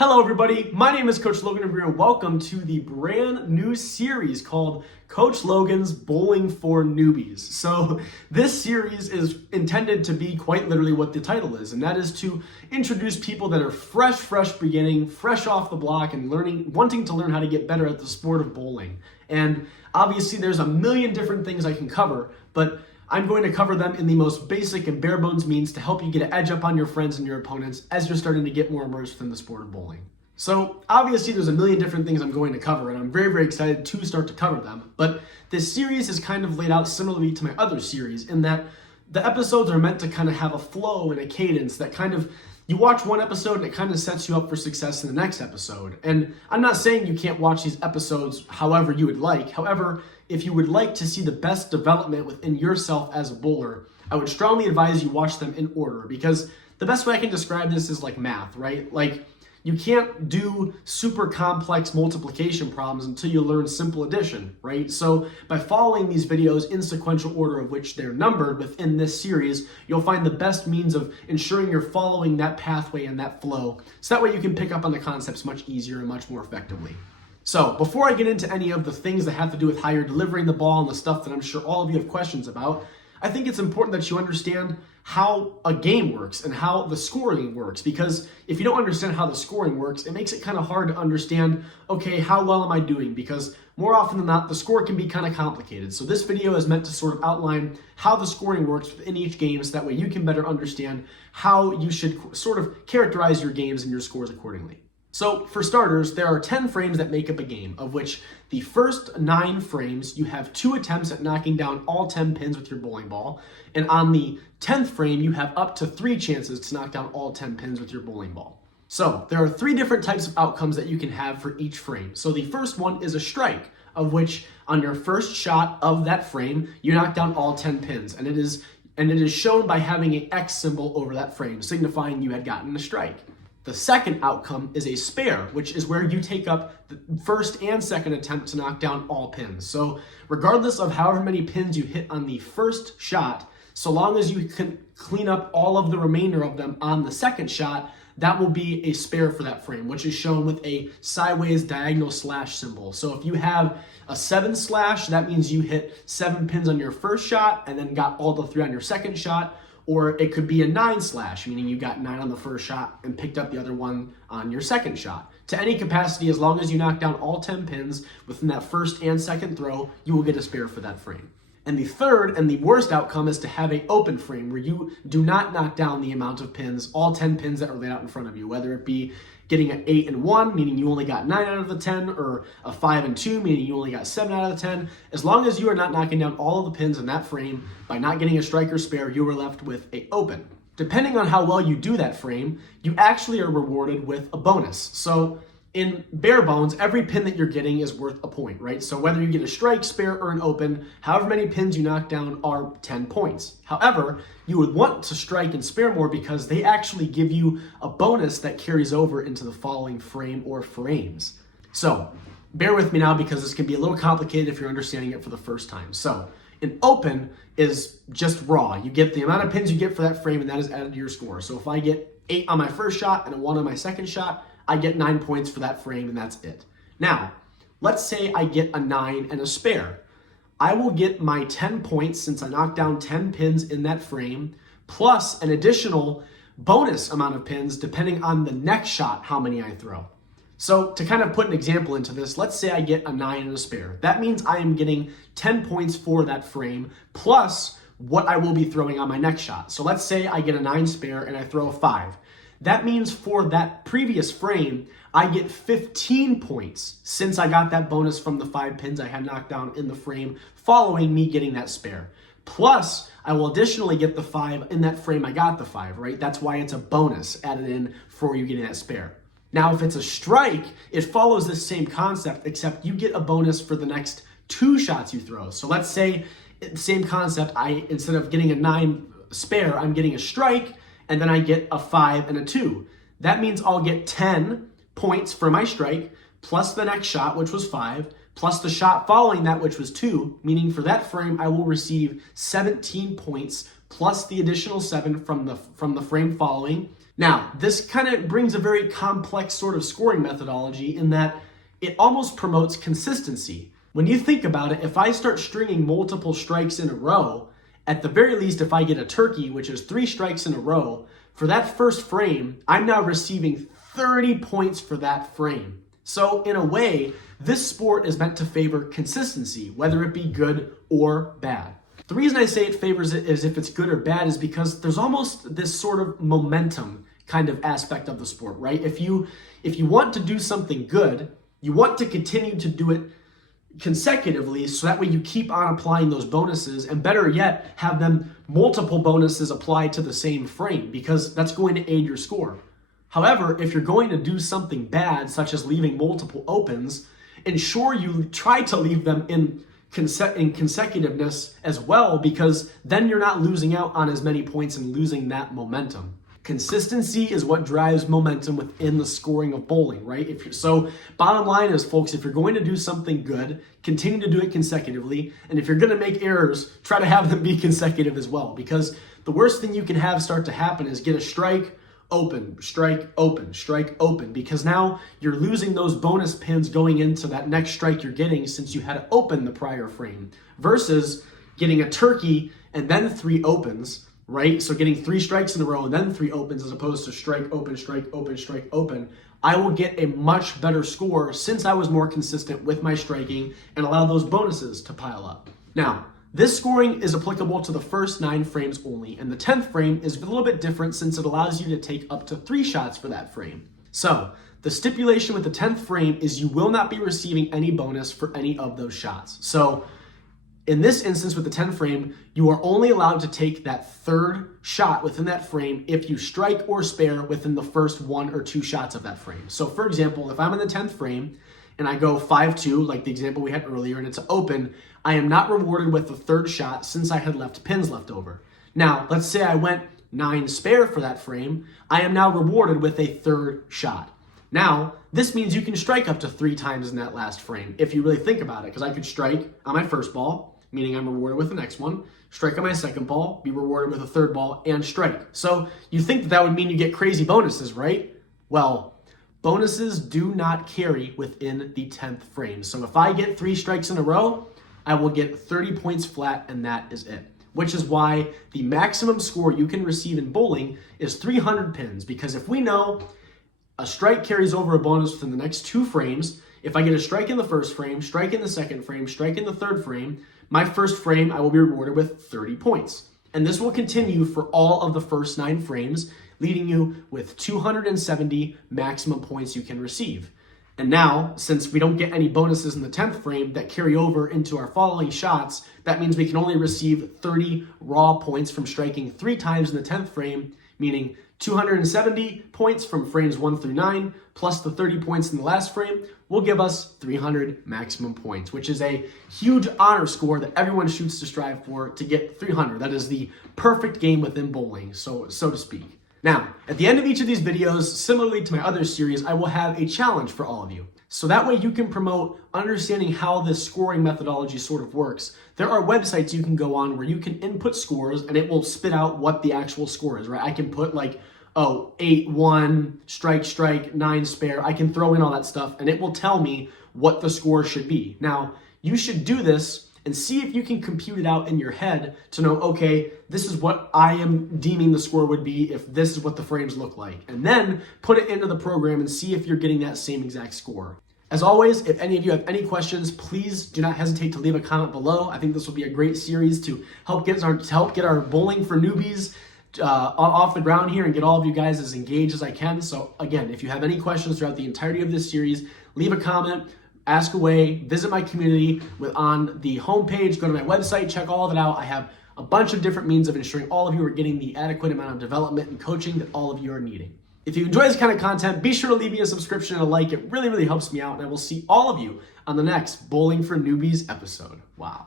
Hello everybody, my name is Coach Logan and welcome to the brand new series called Coach Logan's Bowling for Newbies. So this series is intended to be quite literally what the title is, and that is to introduce people that are fresh beginning, fresh off the block and wanting to learn how to get better at the sport of bowling. And obviously there's a million different things I can cover, but I'm going to cover them in the most basic and bare bones means to help you get an edge up on your friends and your opponents as you're starting to get more immersed in the sport of bowling. So obviously there's a million different things I'm going to cover, and I'm very excited to start to cover them. But this series is kind of laid out similarly to my other series in that the episodes are meant to kind of have a flow and a cadence that kind of, you watch one episode and it kind of sets you up for success in the next episode. And I'm not saying you can't watch these episodes however you would like. However, if you would like to see the best development within yourself as a bowler, I would strongly advise you watch them in order, because the best way I can describe this is like math, right? Like, you can't do super complex multiplication problems until you learn simple addition, right? So by following these videos in sequential order of which they're numbered within this series, you'll find the best means of ensuring you're following that pathway and that flow. So that way you can pick up on the concepts much easier and much more effectively. So before I get into any of the things that have to do with how you're delivering the ball and the stuff that I'm sure all of you have questions about, I think it's important that you understand how a game works and how the scoring works, because if you don't understand how the scoring works, it makes it kind of hard to understand, okay, how well am I doing? Because more often than not, the score can be kind of complicated. So this video is meant to sort of outline how the scoring works within each game, so that way you can better understand how you should sort of characterize your games and your scores accordingly. So for starters, there are 10 frames that make up a game, of which the first 9 frames, you have 2 attempts at knocking down all 10 pins with your bowling ball. And on the 10th frame, you have up to 3 chances to knock down all 10 pins with your bowling ball. So there are 3 different types of outcomes that you can have for each frame. So the first one is a strike, of which on your first shot of that frame, you knock down all 10 pins. And it is shown by having an X symbol over that frame, signifying you had gotten a strike. The second outcome is a spare, which is where you take up the first and second attempt to knock down all pins. So regardless of however many pins you hit on the first shot, so long as you can clean up all of the remainder of them on the second shot, that will be a spare for that frame, which is shown with a sideways diagonal slash symbol. So if you have a 7 slash, that means you hit 7 pins on your first shot and then got all the 3 on your second shot. Or it could be a 9 slash, meaning you got 9 on the first shot and picked up the other one on your second shot. To any capacity, as long as you knock down all 10 pins within that first and second throw, you will get a spare for that frame. And the third and the worst outcome is to have an open frame where you do not knock down the amount of pins, all 10 pins that are laid out in front of you, whether it be getting an 8 and 1, meaning you only got 9 out of the 10, or a 5 and 2, meaning you only got 7 out of the 10. As long as you are not knocking down all of the pins in that frame, by not getting a strike or spare, you are left with an open. Depending on how well you do that frame, you actually are rewarded with a bonus. So in bare bones, every pin that you're getting is worth a point, right? So whether you get a strike, spare, or an open, however many pins you knock down are 10 points. However, you would want to strike and spare more because they actually give you a bonus that carries over into the following frame or frames. So bear with me now, because this can be a little complicated if you're understanding it for the first time. So an open is just raw. You get the amount of pins you get for that frame, and that is added to your score. So if I get 8 on my first shot and a 1 on my second shot, I get 9 points for that frame, and that's it. Now, let's say I get a 9 and a spare. I will get my 10 points since I knocked down 10 pins in that frame, plus an additional bonus amount of pins depending on the next shot, how many I throw. So to kind of put an example into this, let's say I get a 9 and a spare. That means I am getting 10 points for that frame, plus what I will be throwing on my next shot. So let's say I get a 9 spare and I throw a 5. That means for that previous frame, I get 15 points since I got that bonus from the 5 pins I had knocked down in the frame following me getting that spare. Plus, I will additionally get the 5 in that frame I got the 5, right? That's why it's a bonus added in for you getting that spare. Now, if it's a strike, it follows this same concept, except you get a bonus for the next 2 shots you throw. So let's say, same concept, instead of getting a 9 spare, I'm getting a strike, and then I get a 5 and a 2. That means I'll get 10 points for my strike, plus the next shot, which was 5, plus the shot following that, which was 2, meaning for that frame, I will receive 17 points, plus the additional 7 from the frame following. Now, this kind of brings a very complex sort of scoring methodology in that it almost promotes consistency. When you think about it, if I start stringing multiple strikes in a row, at the very least, if I get a turkey, which is 3 strikes in a row, for that first frame, I'm now receiving 30 points for that frame. So in a way, this sport is meant to favor consistency, whether it be good or bad. The reason I say it favors it is if it's good or bad is because there's almost this sort of momentum kind of aspect of the sport, right? If you want to do something good, you want to continue to do it consecutively so that way you keep on applying those bonuses, and better yet, have them multiple bonuses applied to the same frame, because that's going to aid your score. However, if you're going to do something bad, such as leaving multiple opens, ensure you try to leave them in consecutiveness as well, because then you're not losing out on as many points and losing that momentum. Consistency is what drives momentum within the scoring of bowling, right? So bottom line is, folks, if you're going to do something good, continue to do it consecutively. And if you're going to make errors, try to have them be consecutive as well, because the worst thing you can have start to happen is get a strike, open, strike, open, strike, open, because now you're losing those bonus pins going into that next strike you're getting since you had to open the prior frame, versus getting a turkey and then 3 opens, right? So getting 3 strikes in a row and then 3 opens, as opposed to strike, open, strike, open, strike, open. I will get a much better score since I was more consistent with my striking and allow those bonuses to pile up. Now, this scoring is applicable to the first 9 frames only, and the 10th frame is a little bit different since it allows you to take up to 3 shots for that frame. So, the stipulation with the 10th frame is you will not be receiving any bonus for any of those shots. So, in this instance with the 10th frame, you are only allowed to take that 3rd shot within that frame if you strike or spare within the first 1 or 2 shots of that frame. So, for example, if I'm in the 10th frame and I go 5-2, like the example we had earlier, and it's open, I am not rewarded with the 3rd shot since I had left pins left over. Now, let's say I went 9 spare for that frame, I am now rewarded with a 3rd shot. Now, this means you can strike up to 3 times in that last frame, if you really think about it, because I could strike on my first ball, meaning I'm rewarded with the next one, strike on my second ball, be rewarded with a 3rd ball, and strike. So you think that would mean you get crazy bonuses, right? Well, bonuses do not carry within the 10th frame. So if I get 3 strikes in a row, I will get 30 points flat, and that is it. Which is why the maximum score you can receive in bowling is 300 pins, because if we know a strike carries over a bonus within the next 2 frames, if I get a strike in the first frame, strike in the second frame, strike in the third frame, my first frame I will be rewarded with 30 points. And this will continue for all of the first 9 frames, leading you with 270 maximum points you can receive. And now, since we don't get any bonuses in the 10th frame that carry over into our following shots, that means we can only receive 30 raw points from striking 3 times in the 10th frame, meaning 270 points from frames 1 through 9, plus the 30 points in the last frame, will give us 300 maximum points, which is a huge honor score that everyone shoots to strive for to get 300. That is the perfect game within bowling, so to speak. Now, at the end of each of these videos, similarly to my other series, I will have a challenge for all of you. So that way you can promote understanding how this scoring methodology sort of works. There are websites you can go on where you can input scores and it will spit out what the actual score is, right? I can put like, 8-1, strike, 9 spare. I can throw in all that stuff and it will tell me what the score should be. Now, you should do this and see if you can compute it out in your head to know, okay, this is what I am deeming the score would be if this is what the frames look like. And then put it into the program and see if you're getting that same exact score. As always, if any of you have any questions, please do not hesitate to leave a comment below. I think this will be a great series to help get our bowling for newbies off the ground here and get all of you guys as engaged as I can. So again, if you have any questions throughout the entirety of this series, leave a comment. Ask away, visit my community on the homepage, go to my website, check all of it out. I have a bunch of different means of ensuring all of you are getting the adequate amount of development and coaching that all of you are needing. If you enjoy this kind of content, be sure to leave me a subscription and a like. It really, really helps me out, and I will see all of you on the next Bowling for Newbies episode. Wow.